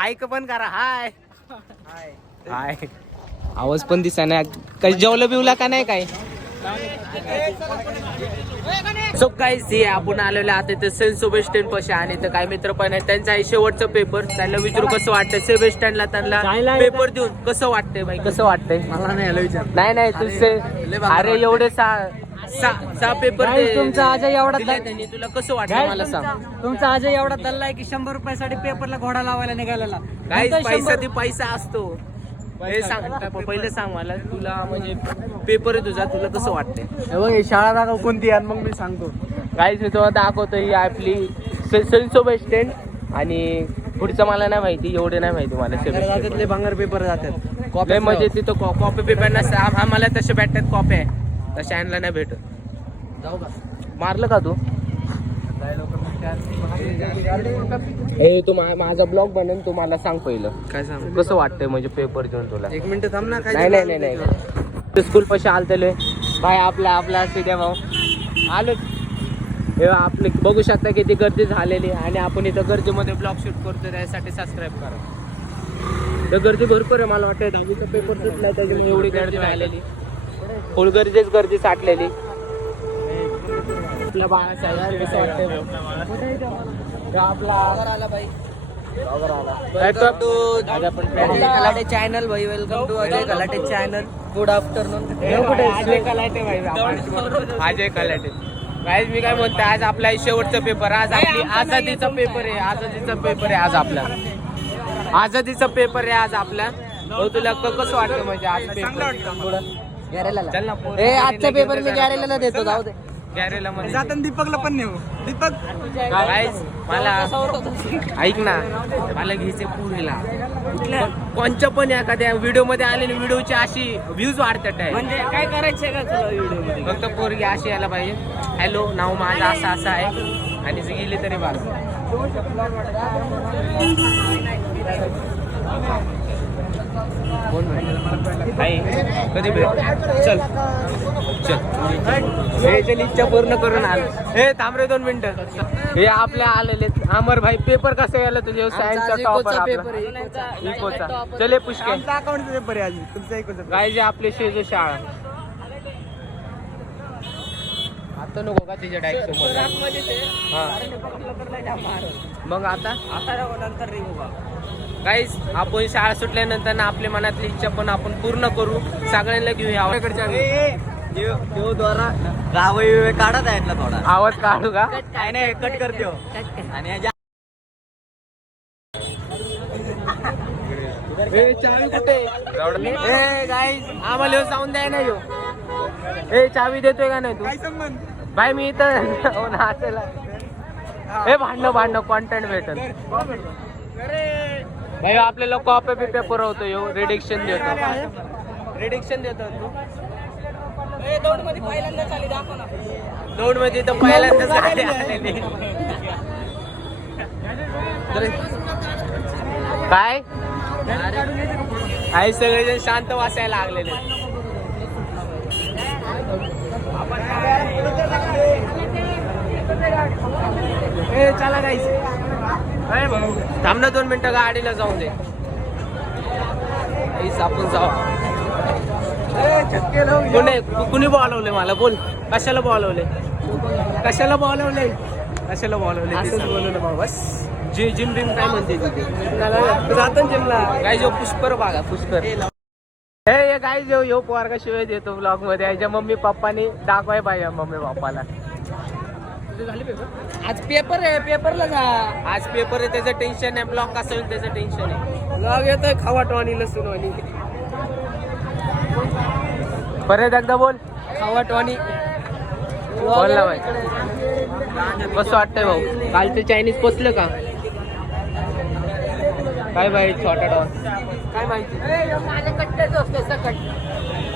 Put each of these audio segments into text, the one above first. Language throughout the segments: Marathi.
हाय पण करा. हाय हाय. आवाज पण दिसा नाही. काही जेवलं बिवला का नाही काय? सो गाईस हे आपण आलेलो आता इथे सेंट सेबेस्टियन पाशी आणि इथं काही मित्र पण आहेत. त्यांचा आहे शेवटचा पेपर. त्यांना विचारू कसं वाटतंय सेबेस्टियनला त्यांना पेपर देऊन कसं वाटतंय भाई? कसं वाटतंय? मला नाही यायला विचार. नाही तुझे अरे एवढे सहा पेपर तुमचा अजय एवढा त्यांनी तुला कसं वाटलं मला सांग. तुमचा अजय एवढा दल्ला की 100 रुपयासाठी पेपरला घोडा लावायला निघालेला. गाईस पैसा ती पैसा असतो. हे सांग पहिले सांग मला तुला म्हणजे पेपर आहे तुझा तुला कसं वाटतंय? बघ शाळा दाखव कोणती आणि मग मी सांगतो. गाईस मी तुम्हाला दाखवतो ही आपली सेंट सेबेस्टियन आणि पुढचं मला नाही माहिती एवढे नाही माहिती मला. सेबेस्टियन भांगर पेपर जातात कॉपी म्हणजे तिथं कॉपी पेपर नसतं. आम्हाला तसे भेटतात कॉप्या तशा आणला नाही भेटत. जाऊ का मारलं का तू? हे तू माझा ब्लॉग बनन तू मला सांग पहिलं काय सांग कसं वाटतंय म्हणजे पेपर देऊन तुला? 1 मिनिट थांब ना. नाही स्कूल पाशी आलतेलोय भाई. आपला सिद्या भाऊ आलो. हे आपले बघू शकता किती गर्दी झालेली आणि आपण इथं गर्दीमध्ये ब्लॉग शूट करतो. त्यासाठी सबस्क्राईब करा. तर गर्दी भरपूर आहे. मला वाटतं 10वीचा पेपर सुटला त्याच्यामुळे एवढी गर्दी झालेली. फुल गर्दी साठलेली. आपल्या बाळासाहेब कसं वाटतंय कलाटे चॅनल भाई. Welcome to Ajay Kalate channel. Good afternoon. Ajay Kalate भाई. अजय कलाटे गाईज मी काय म्हणतो आज आपला शेवटचा पेपर. आज आपली आझादीचा पेपर आहे. आझादीचा पेपर आहे आज आपला. आझादीचा पेपर आहे आज आपला. तुला कसं वाटतं म्हणजे आज पेपर? आजचा पेपर मी गॅरेला देतो. जाऊ दे गॅरेला मध्ये जाताना दीपकला पण नेऊ. दीपक गाईज मला ऐक ना मला घ्यायचे पुरीला कोणच्या पण एखाद्या व्हिडिओ मध्ये आलेली व्हिडिओची अशी व्ह्यूज वाढतात. म्हणजे काय करायचंय का तुला व्हिडिओ मध्ये? फक्त पोरगी अशी यायला पाहिजे. हॅलो नाव माझं असं आहे आणि जी गेली तरी बाग. कधी भेट चल इच्छा पूर्ण करून आलं. हे थांब रे 2 मिनिटं. हे आपल्या आलेले अमर भाई पेपर कसं गेला तुझे? सायन्सचा टॉपर इकोचा. चले पुष्के अकाउंटचा पेपर आहे आज तुमचा. काय जे आपले शेज शाळा आता नको का तिच्या डायरेक्ट समोर? मग आता नंतर गाईस आपण शाळा सुटल्यानंतर ना आपल्या मनातली इच्छा पण आपण पूर्ण करू. सगळ्यांना घेऊया. द्वारा गाव काढत आहेत ना थोडा आवाज काढू का? नाही कट करते आणि चावी कुठे? गाईस आम्हाला जाऊन द्याय नाही. हे चावी देतोय का नाही तू? भाई मी इथं नाचला. हे भांडणं कॉन्टेंट भेटल भाई. आपल्याला कॉपी बिप्या पुरवतो यो. रिडक्शन देतो तू. दौड मध्ये तर पहिल्यांदाच आलेली. काय आई सगळेजण शांत वाचायला लागलेले. चला गाईस थांब ना 2 मिनिटं. गाडीला जाऊन दे. आपण जाऊ. कुणी बोलवले मला? बोल कशाला बोलवले? बस जिम बिम काय म्हणते तिथे? जातो जिमला. काय जो पुष्कर बघा पुष्कर. हे काय जो यो पोरगा शिवाय देतो ब्लॉग मध्ये. याच्या मम्मी पप्पानी दाखवाय पाहिजे मम्मी पप्पाला. आज पेपर आहे. पेपरला जा. आज पेपर आहे त्याचं टेन्शन आहे. ब्लॉग कसं होईल त्याचं टेन्शन आहे. ब्लॉग येतोय खावाटवाणी लसूणवाणी. परत एकदा बोल. खावाटवाणी बोल ना भाई. कसं वाटतंय भाऊ? कालचं चायनीज पोचलं का? काय भाई छोटा डॉन काय माहिती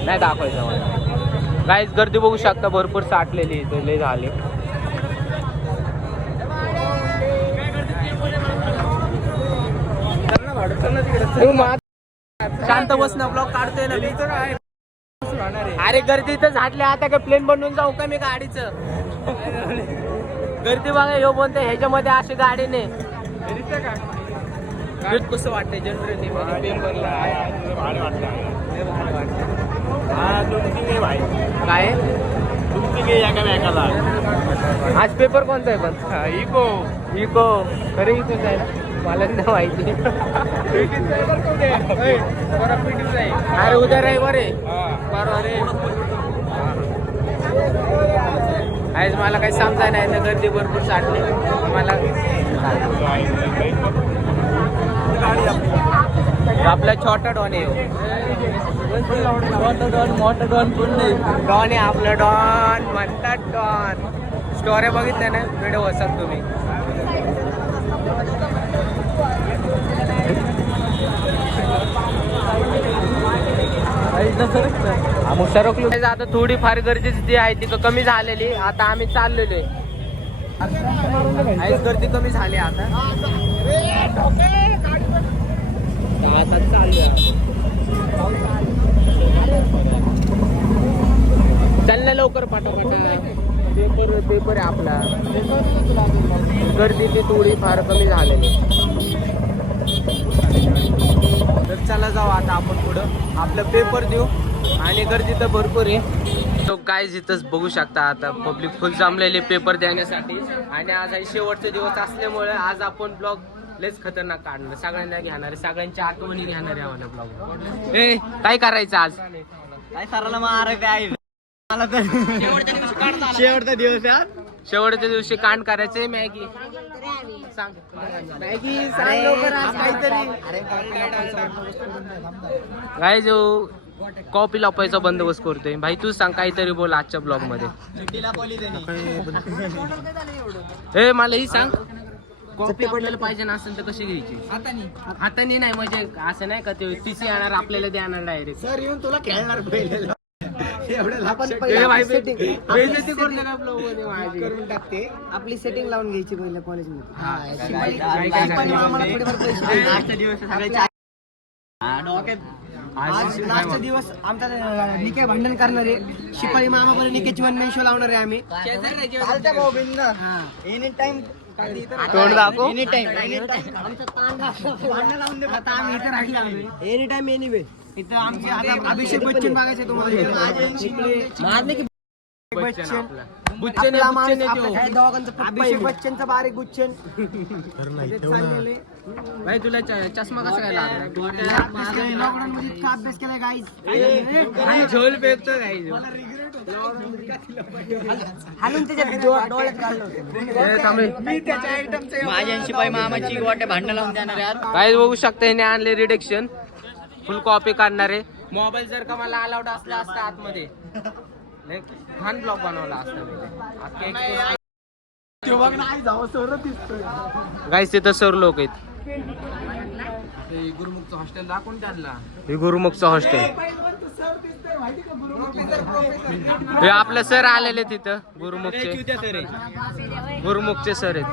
नाही दाखवायचं मला. गाईस गर्दी बघू शकता भरपूर साठलेली इथे. लय झाले. शांत बस ना. ब्लॉग काढतोय ना मी. अरे गर्दी तर झाडले. आता काय प्लेन बनवून जाऊ का मी गाडीचं? गर्दी बघा ह्यो बोलतोय ह्याच्यामध्ये अशी गाडी नाही. कसं वाटतंय जनरली पेपरला? भारी वाटतं. लय भारी वाटतं. भाई काय तुमची गे एकामेकाला आज पेपर कोणता आहे पण? Eco eco. खरं इकोच आहे ना? मला नाही माहिती. अरे उद्या रविवार आहे. परवा रे. आज मला काही समजा नाही ना, गर्दी भरपूर साठली मला. आपला छोटा डॉन आहे. मोठा डॉन पण नाही. डॉन आहे आपलं. डॉन म्हणतात डॉन. स्टोऱ्या बघितल्या ना, व्हिडिओ असाल तुम्ही. मग सरकलो. आता थोडी फार गर्दी जी आहे ती कमी झालेली. आता आम्ही चाललेलो आहे. गर्दी कमी झाली आता. आता चाललोय. चल ना लवकर पाठोपाठ. पेपर आहे आपला. गर्दी ती थोडी फार कमी झालेली. तर चला जाऊ आता आपण पुढं आपलं पेपर देऊ. आणि गर्दी तर भरपूर आहे. तो काय इथंच बघू शकता. आता पब्लिक फुल जमलेले पेपर देण्यासाठी. आणि आज आहे शेवटचा दिवस असल्यामुळे आज आपण ब्लॉग लयच खतरनाक काढणार. सगळ्यांना घेणार, सगळ्यांच्या आठवणी घेणार आहे आपल्या ब्लॉग. ए काय करायचं आज? काय करायला मार काय मला तर शेवटचा दिवस यार. शेवटच्या दिवशी कांड करायचंय. मॅगी सांग. मॅगी सांग लवकर आज काहीतरी. काय जो कॉपी लपायचा बंदोबस्त करतोय. भाई तू सांग काहीतरी बोल आजच्या ब्लॉग मध्ये. ए मला ही सांग. कॉपी आपल्याला पाहिजे नसेल तर कशी घ्यायची? हाताने नाही. म्हणजे असं नाही का ते टीसी येणार आपल्याला देणार डायरेक्ट. सर येऊन तुला खेळणार पहिले करून टाकते. आपली सेटिंग लावून घ्यायची पहिले कॉलेजमध्ये. आज लास्टचा दिवस आमचा निके भांडण करणार आहे. शिपाळी मामाकडे निकेची वन मॅन शो लावणार आहे आम्ही. एनी टाइम तोंड दाखव. एनी टाइम आता आम्ही इथे राहिलो. Any time anyway. इथं आमचे आता अभिषेक बच्चन बघायचे तुम्हाला. अभिषेक बच्चनचा बारीक गुच्चन. भाई तुला चष्मा कसा काय लागला? लॉकडाऊन मध्ये इतका अभ्यास केलाय गाईज. झोल पेपतो गाईज. हालून त्याच्या डोळ्यात काढलं. माझ्या शिपाई मामाची वाटे भांडण लावून देणार यार. काय बघू शकता. याने आणले रिडक्शन. फुल कॉपी काढणारे. मोबाईल जर का मला अलाउड असला असता आतमध्ये घाण ब्लॉग बनवला असता. गाईस तिथं सर लोक आहेत. गुरुमुखचं हॉस्टेल दाखवून त्यांना. हे गुरुमुखचं हॉस्टेल. हे आपलं सर आलेले तिथं. गुरुमुखचे सर आहेत.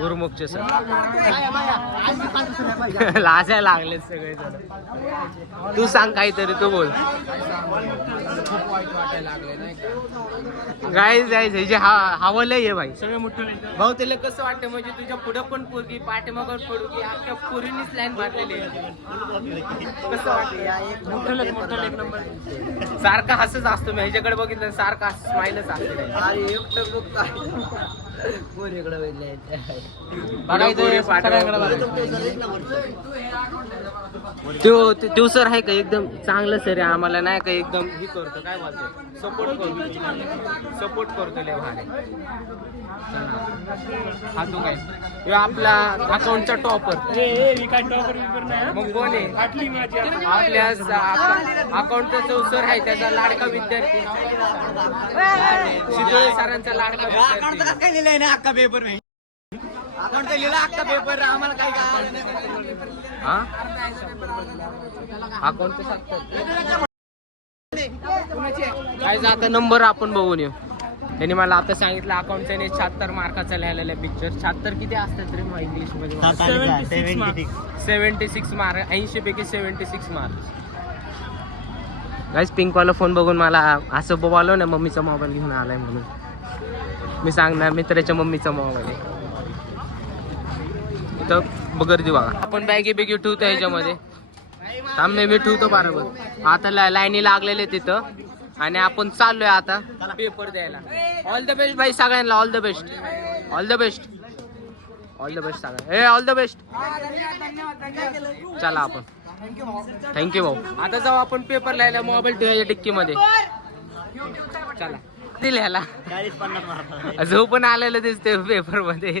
गुरुमुखचे सर. लाजायला लागलेत सगळे जण. तू सांग काहीतरी. तू बोल. गाईज हे जे हवं लय भाई. सगळे मोठं भाऊ त्याला कसं वाटतं? म्हणजे तुझ्या पुढं पण पोरगी पाठीमागं पडू की अख्ख्या पोरीनीच लाईन मारलेली आहे. कसं वाटतं? सारखा हसच असतो. मी ह्याच्याकडे बघितलं सारखा स्माइलच असते. तो सर आहे का एकदम चांगलं सर आहे. आम्हाला नाही का एकदम हे करतो. काय बोलतो? सपोर्ट करतो लय भारी. हा तू काय आपला अकाउंटचा टॉपर. मग कोण आहे? आपल्या अकाउंटचा जो सर आहे त्याचा लाडका विद्यार्थी. शिदोळे सरांचा लाडका विद्यार्थी. काय लिहिलंय ना अख्खा पेपर नाही. अकाउंट लिहिला अख्खा पेपर. आम्हाला काय हा अकाउंटचा काय आता नंबर आपण बघून येऊ. त्यांनी मला आता सांगितलं अकाउंटच्या 76 मार्काचा लिहिलेला पिक्चर. 76 किती असतात रे इंग्लिश मध्ये? 76 मार्क. 80 पैकी 76 मार्क. गाईस पिंकवाला फोन बघून मला असं बोलावलं ना, मम्मीचा मोबाईल घेऊन आलाय म्हणून. मी सांगणार मित्राच्या मम्मीचा मोबाईल आहे. इथं गर्दी बघा. आपण बॅगी बिगी ठेवतो ह्याच्यामध्ये. थांब मी ठेवतो बरोबर. आता लाईनी लागलेले तिथं आणि आपण चाललोय आता पेपर द्यायला. ऑल द बेस्ट भाई सगळ्यांना. All the best. All the best. All the best सगळ्यांना. हे ऑल द बेस्ट. चला आपण. थँक्यू भाऊ. आता जाऊ आपण पेपर लिहायला. मोबाईल ठेवायच्या डिक्कीमध्ये. चला लिहायला. जो पण आलेलं दिसते पेपर मध्ये.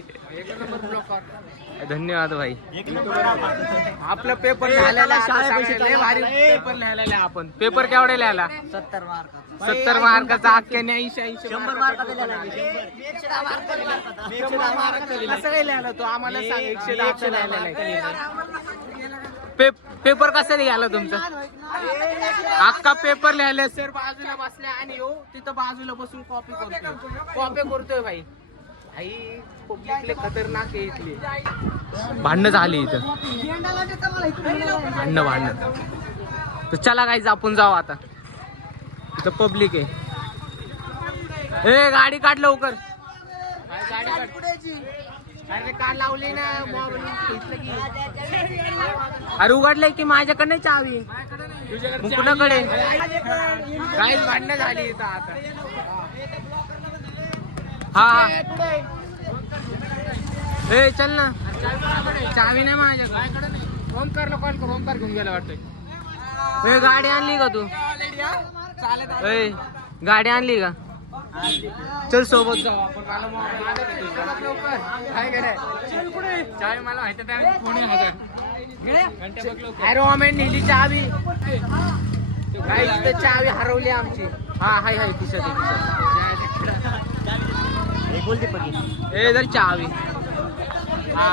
धन्यवाद भाई. आपला पेपर लिहायला भारी पेपर लिहायला. आपण पेपर केवढे लिहायला? 70 मार्काचा. अख्ख्याने 80 कसं काय लिहायला तो आम्हाला सांग. 110 लिहायला. पेपर कसा लिहायला तुमचा? अख्खा पेपर लिहायला. सर बाजूला बसले आणि यो तिथं बाजूला बसून कॉपी करतोय भाई. आई पब्लिकले खतरनाक आहे इथली. भांडणं झाली इथं. भांडणं. तर चला गाईज आपण जाऊ आता. इथं पब्लिक आहे. ए गाडी काढ लवकर. गाडी काढ. अरे काढ लावली ना. अरे उघडलंय की माझ्याकडे चावी. कुणाकडे? गाईज भांडणं झाली इथं आता. हा ए चल ना. चावी नाही माझ्याकडे. ओमकारला कॉल कर. ओमकार घेऊन गेला वाटतंय. ए गाडी आणली का तू? ए गाडी आणली का? चल सोबत जाऊ आपण. चावी मला माहिती. अरे ओमेन नेली चावी. काही चावी हरवली आमची. हा हाय हाय खिशात. ए जर चावी. हा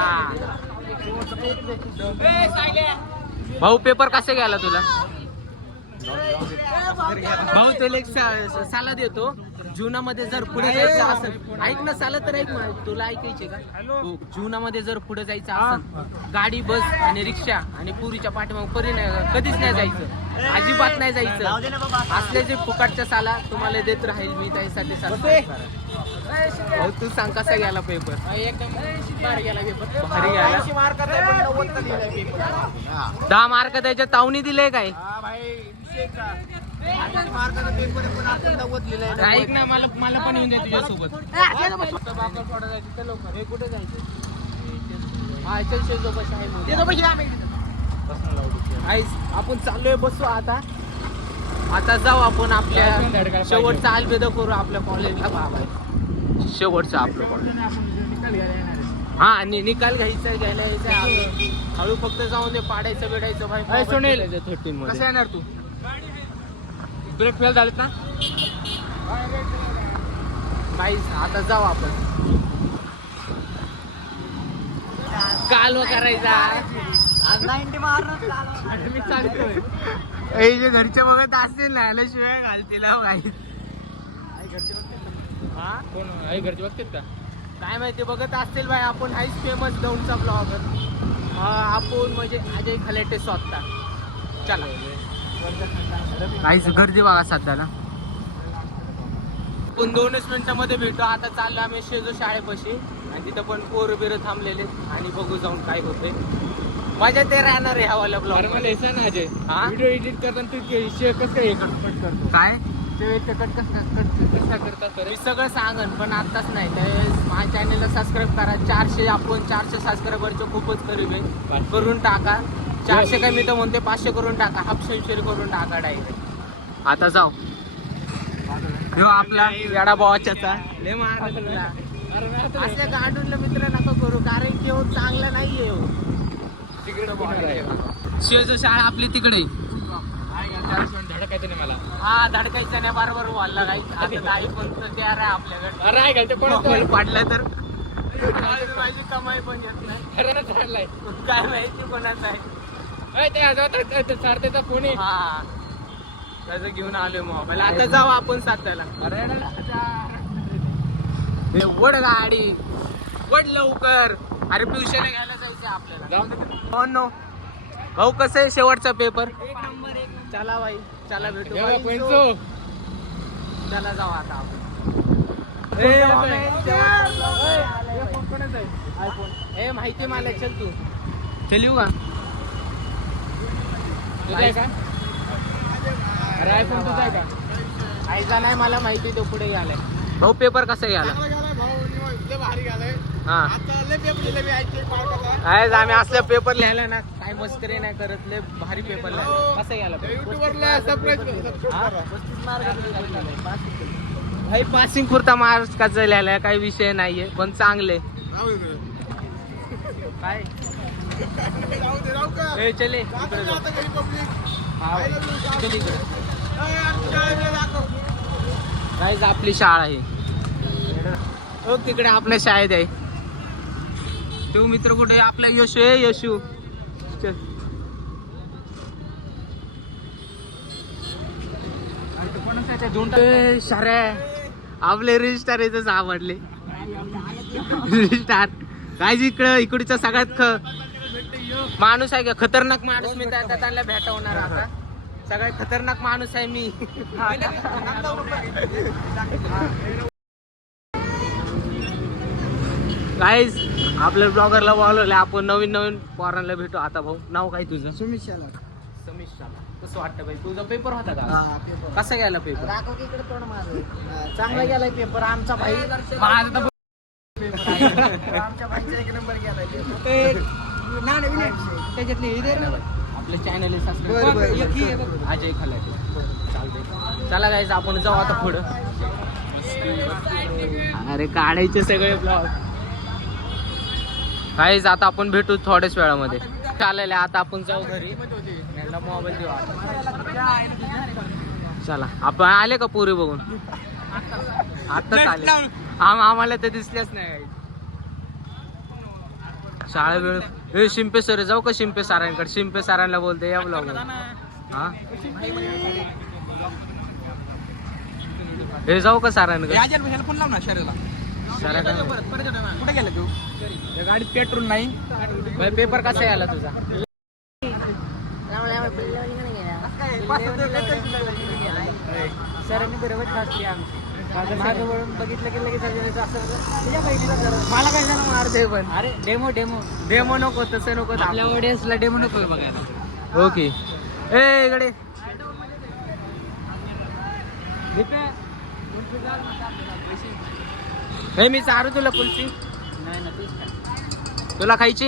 भाऊ पेपर कसे गेला तुला? भाऊ तुला एक साला देतो. जीवनामध्ये जर पुढे जायचं असेल ऐक ना. साला तर ऐक. तुला ऐकायचे का? जीवनामध्ये जर पुढे जायचं असेल गाडी बस आणि रिक्षा आणि पुरीच्या पाठीमाग कधीच नाही जायचं. अजिबात नाही जायचं. असले जे फुकटच्या साला तुम्हाला देत राहील मी त्यासाठी सांगतो. तू सांग कसा गेला पेपर? एकदम भारी गेला पेपर. भारी गेला. 10 मार्क त्याच्या तावणी दिले काय? ऐक ना मला पण येऊन द्या तुझ्यासोबत. कुठे जायचं? आपण चाललोय. बसू आता. आता जाऊ आपण आपल्या शेवटचा अलविदा करू आपल्या कॉलेजला. शेवटचं आपलं कॉलेज. हा आणि निकाल घ्यायला यायचा. हळू फक्त जाऊन दे. पाडायचं बिडायचं भाई. सुनेल 13 मध्ये. कसं येणार तू? ब्रेक फेल झालेत ना गाईस. आता जाऊ आपण. कालवा करायचा. मी सांगतोय जे घरचे बघत असतील ना शिवाय घालतील. घरचे बघतील का काय माहिती. बघत असतील भाई. आपण हाईच फेमस दौंडचा ब्लॉगर. आपण म्हणजे अजय खलेटे स्वतः. चला काहीच गर्दी बघा सध्याला. आपण 2च मिनिटांमध्ये भेटू. आता चाललो आम्ही शेजो शाळेपाशी आणि तिथं पण पोरं बिरं थांबलेले आणि बघू जाऊन काय होतंय. मजा ते राहणार आहे हवाला ब्लॉग. मला यायचं ना अजय. व्हिडिओ एडिट करताना तू कसं काय कट करतो? काय मी सगळं सांगन पण आताच नाही. माझ्या चॅनलला सबस्क्राईब करा. 400 सबस्क्रायबरचं खूपच करून टाका. 400 काय मी तर म्हणते 500 करून टाका. हाफ सेंचुरी करून टाका डायरेक्ट. आता जाऊ. आपला येडा भावाच्याचा असल्या गांडूनला मित्र नका करू. कारण की चांगला नाहीये. शेजो शाळा आपली तिकडे. धडकायचं नाही मला. हा धडकायचं नाही. बरोबर वाढला काही काही पण तयार आहे आपल्याकडे. पाडलं तर माझी कमाई पण येत नाही. काय माहिती कोणाचं आहे. त्याचा फोन. हा त्याचं घेऊन आलोय मोबाईल. आता जाऊ आपण साताला. वड गाडी वड लवकर. अरे ट्युशन घ्यायला जायचं आपल्याला. हो नो भाऊ. कसं आहे शेवटचा पेपर? एक नंबर. चला भाई. चला भेटू. चला जाऊ आता आपण. ए माहिती मला चल तू चल येऊ का अरे आयफोन तुझा आहे का आईचा नाही मला माहिती तो पुढे गेलाय भाऊ पेपर कसा गेला हा आज आम्ही असल्या पेपर लिहायला ना काय मस्करी नाही करत लय भारी पेपर लिहायला कसं गेला भाई पासिंग पुरता मार्क्स कसा लिहायला काही विषय नाहीये पण चांगले काय ए चले इकडे जाऊ. हा, चल इकडे. गाईज आपली शाळा आहे ओ तिकडे आपल्या शाळेत आहे तो मित्र कुठे आपला यशू आहे यशू चल शाळा आपले रजिस्टार इथंच आवडले रजिस्टार काय इकडचा सगळ्यात माणूस आहे का खतरनाक माणूस मी त्यांना भेटवणार आता सगळ्यात खतरनाक माणूस आहे मी गाईज आपल्या ब्लॉगरला बोलवलं आपण नवीन नवीन पोरांना भेटू आता भाऊ नाव काय तुझं सुमित शाला समीश शाला कसं वाटतं भाई तुझा पेपर होता का कसा गेला पेपर चांगला गेलाय पेपर आमचा भाई माझा तर आमच्या भाईचा एक नंबर गेलाय त्याच्यातली आपलं चॅनल अजय खलाटे चालतंय चला गाईज आपण जाऊ आता पुढं अरे काढायचे सगळे ब्लॉग गाईज आता आपण भेटू थोड्याच वेळामध्ये चालेल आता आपण जाऊ घरी मोबाईल देऊ चला आपण आले का पुरे बघून आताच आले आम्हाला तर दिसल्याच नाही शाळा वेळ हे शिंपे सर जाऊ का शिंपे सरांकडे शिंपे सरांना बोलते या ब्लॉग हा हे जाऊ का सरांकडे फोन लाव ना शहराला कुठे गेला तू गाडीत पेट्रोल नाही पेपर कसा आला तुझा सरांनी बरोबर खासली आमची माझं बघितलं की लगेच मला काय झालं मारते पण अरे डेमो डेमो डेमो नको तसं नको आपल्या ऑडियन्सला डेमो नको बघायला ओके ए इकडे हे मी चारू तुला कुल्फी नाही ना तूच तुला खायची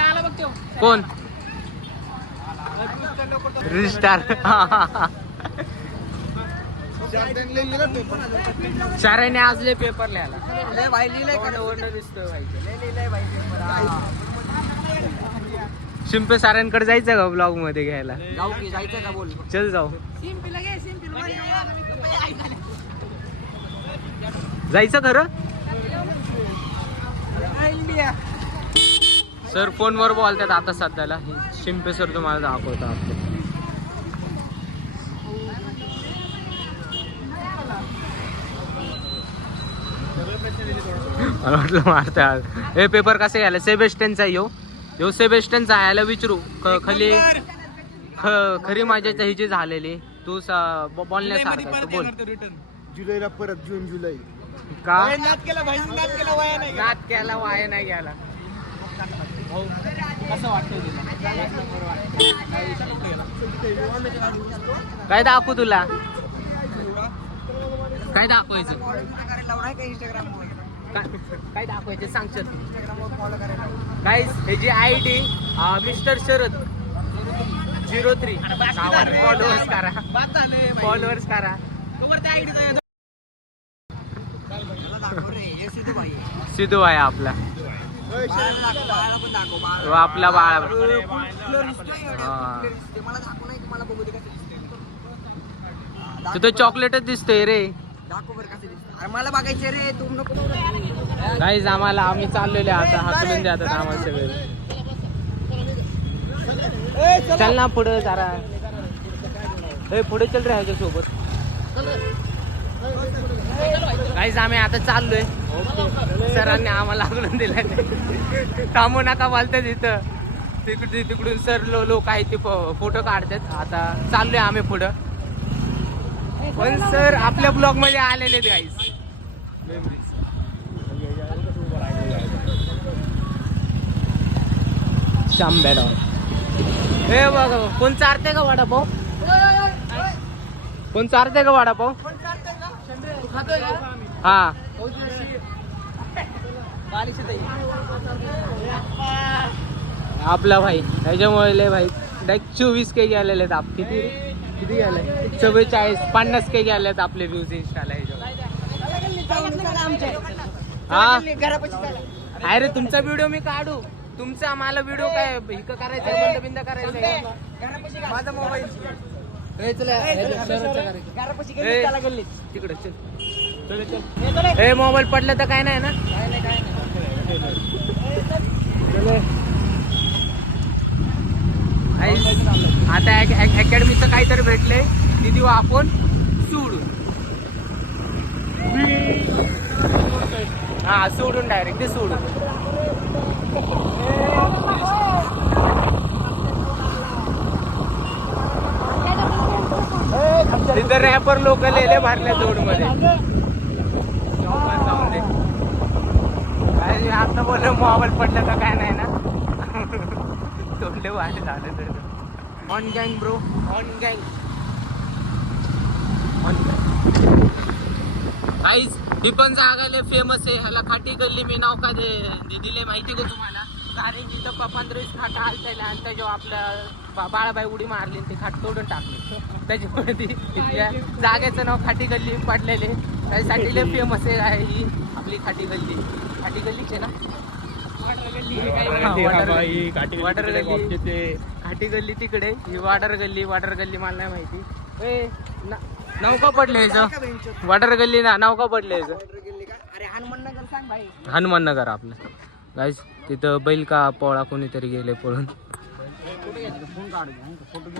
आला बघ तो कोण रजिस्टार शाळेने आज लय पेपर लिहायला भाई लिहिलंय दिसतोय लिहिलंय शिंपे साऱ्यांकडे जायचं का ब्लॉग मध्ये घ्यायला जाऊ की जायचं का बोल चल जाऊ जायचं खरं सर फोनवर बोलतात आता सध्याला शिंपे सर तुम्हाला दाखवता आपले मला वाटलं मारता हे पेपर कसे घ्यायला सेबेस्टनचा यो सेबेस्टनचा यायला विचारू खाली खरी माझ्याच्या हिची झालेली तू बोलण्यासारखा तू बोल जुलैला परत जून जुलै का नाद केला वाया नाही गेला कसं वाटतं तुला काय दाखवू तुला काय दाखवायचं काय दाखवायचं सांगशील गाईस ह्याची ID मिस्टर शरद 03 फॉलोअर्स करा सिद्धू आहे आपला आपला बाळा तू तो चॉकलेटच दिसतोय रे मला बघायचे रे तू नको गाईज आम्ही चाललेले आता हाकलून द्या आता आम्हाला सगळे चल ना पुढे जरा पुढे चल रे ह्याच्या सोबत गाईज आम्ही आता चाललोय सरांनी आम्हाला हाकलून दिलाय थांबू नका बोलतात इथं तिकडून सर लोक आहेत ते फोटो काढतात आता चाललोय आम्ही पुढं पण सर आपल्या ब्लॉग मध्ये आलेले गाईस. शांबेडा हे बघा कोण चारते का वडापाव? कोण चारते का वडापाव? हा आपला भाई ह्याच्यामुळे लय भाई डायरेक्ट 24 के आलेले आहेत. किती किती आले 44 50 के आले आहेत आपले व्ह्यूज इंस्टाला हा. अरे तुमचा व्हिडिओ मी काढू, तुमचा मला व्हिडिओ काय हिक करायचं बंद बिंद करायचं माझा मोबाईल तिकडे चल. हे मोबाईल पडलं तर काय नाही ना? आता अकॅडमीचं काहीतरी भेटले ती देऊ आपण सोडून. हा सोडून डायरेक्ट ते सोडून. तिथं रॅपर लोक लिहिले भरल्या जोड मध्ये. आता बोल मोबाईल पडलं तर काय नाही ना? तोंडले वाढे झाले तर ऑन गँग ब्रो ऑन गँग ऑन गँग. काहीच ही पण जागा फेमस आहे. ह्याला खाटी गल्ली मी नाव का दिले माहिती का तुम्हाला? कारण तिथं 15 खाट हालतायला आणि त्याच्यावर आपल्या बाळाबाई उडी मारली ते खाट तोडून टाकले. त्याच्यामुळे ती तिथल्या जागेचं नाव खाटी गल्ली पडलेले. त्यासाठी लय फेमस आहे ही आपली खाटी गल्ली. खाटी गल्लीच आहे ना? वाटर गल्ली. खाटी गल्ली तिकडे, ही वाटर गल्ली. वाटर गल्ली मला नाही माहिती. नाव का पडलं याचं? वाटर गल्ली ना नाव का पडलं याचं? हनुमान नगर आपलं गाईस. तिथं बैल का पोळा कोणीतरी गेले पळून.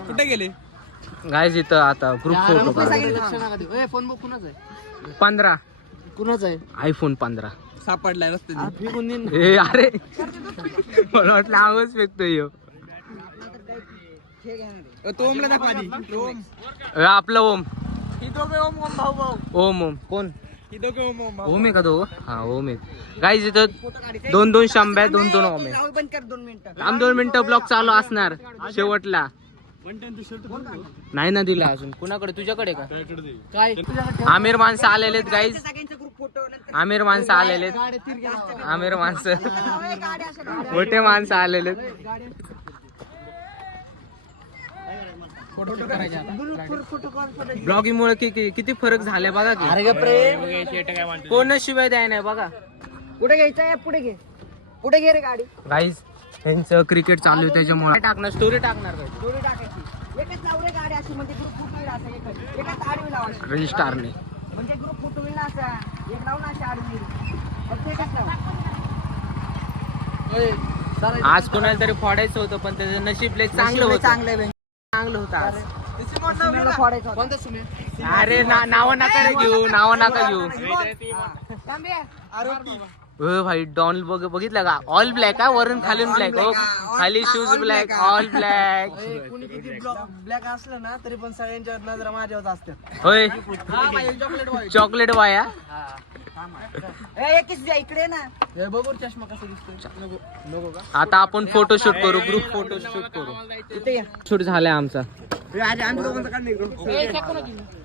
कुठे गेले गाईस इथं आता ग्रुप फोटो 15 कुणाचं आहे? आयफोन 15 सापडलाय रस्ते. अरे मला वाटलं आवाज फेकतोय. तो ओमला दाखवा आधी. ओम आपलं ओम. ही दोघे ओम ओम भाऊ भाऊ. ओम ओम कोण? ही दोघे ओम ओम भाऊ. ओम आहे का तो? हा ओम आहे. गाईज इथं 2-2 शांब्या 2-2 ओम आहे. बंद कर 2 मिनिटं. आम 2 मिनिटं ब्लॉग चालू असणार शेवटला. नाही ना दिला अजून कुणाकडे? तुझ्याकडे का? काय आमिर माणसं आलेले आहेत गाईज. सगळ्यांचा ग्रुप फोटो आमिर माणसं आलेले आहेत. आमिर माणसं मोठे माणसं आलेले आहेत. ब्लॉगिंग मुळे किती फरक झाले बघा की. अरे प्रेम कोण शिवाय द्याय नाही बघा. पुढे घ्यायचं पुढे घे. पुढे घे रे गाडी. गाईज त्यांचं क्रिकेट चालू आहे त्याच्यामुळे टाकणार स्टोरी टाकणार काय जोडी टाकायची. एकच लावले गाडी अशी म्हणजे ग्रुप फोटो येईल असं एकच आडवी लावायची रजिस्टारने. म्हणजे ग्रुप फोटो येईल ना असा एक लावून अशी आडवी फक्त एकच लाव. आज कोणाला तरी फोडायचं होतं पण त्याचं नशीब लय चांगलं होतं. चांगलं होतं आज. अरे नाव नका घेऊ. नाव नका घेऊ. भाई डॉन बघितलं का? ऑल ब्लॅक हा वरून खालून ब्लॅक. हो खाली shoes black all black. Black असलं ना तरी पण सगळ्यांच्या नजरा माझ्यावर असतात. होय चॉकलेट वाया. इकडे ना बघू चष्मा कसा दिसतोय. आता आपण फोटोशूट करू. ग्रुप फोटोशूट करू. शूट झालाय आमचा.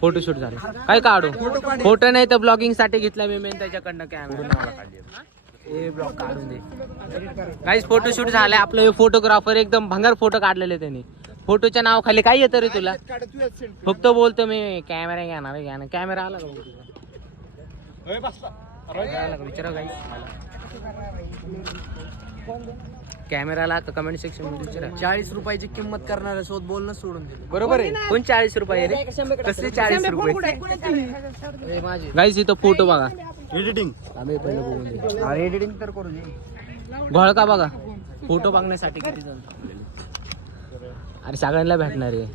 फोटोशूट झाला. काय काढू? फोटो नाही तर ब्लॉगिंग साठी घेतला मी मेन त्याच्याकडनं कॅमेरा. हे ब्लॉग काढून दे. काहीच फोटोशूट झालाय आपलं. हे फोटोग्राफर एकदम भंगार फोटो काढलेले त्यांनी. फोटोच्या नावाखाली काय येतं रे तुला? फक्त बोलतो मी कॅमेरा घेणार. कॅमेरा आला का विचारा गाईस. कॅमेराला कमेंट सेक्शन मध्ये विचारा. 40 रुपयाची किंमत करणाऱ्या सोबत बोलणं सोडून दिलं. बरोबर आहे. कोण 40 रुपये रे? कसले 40 रुपये? गाईस इथं फोटो बघा. एडिटिंग एडिटिंग तर करू दे. घोळका बघा. फोटो बघण्यासाठी किती जण. अरे सगळ्यांना भेटणार आहे.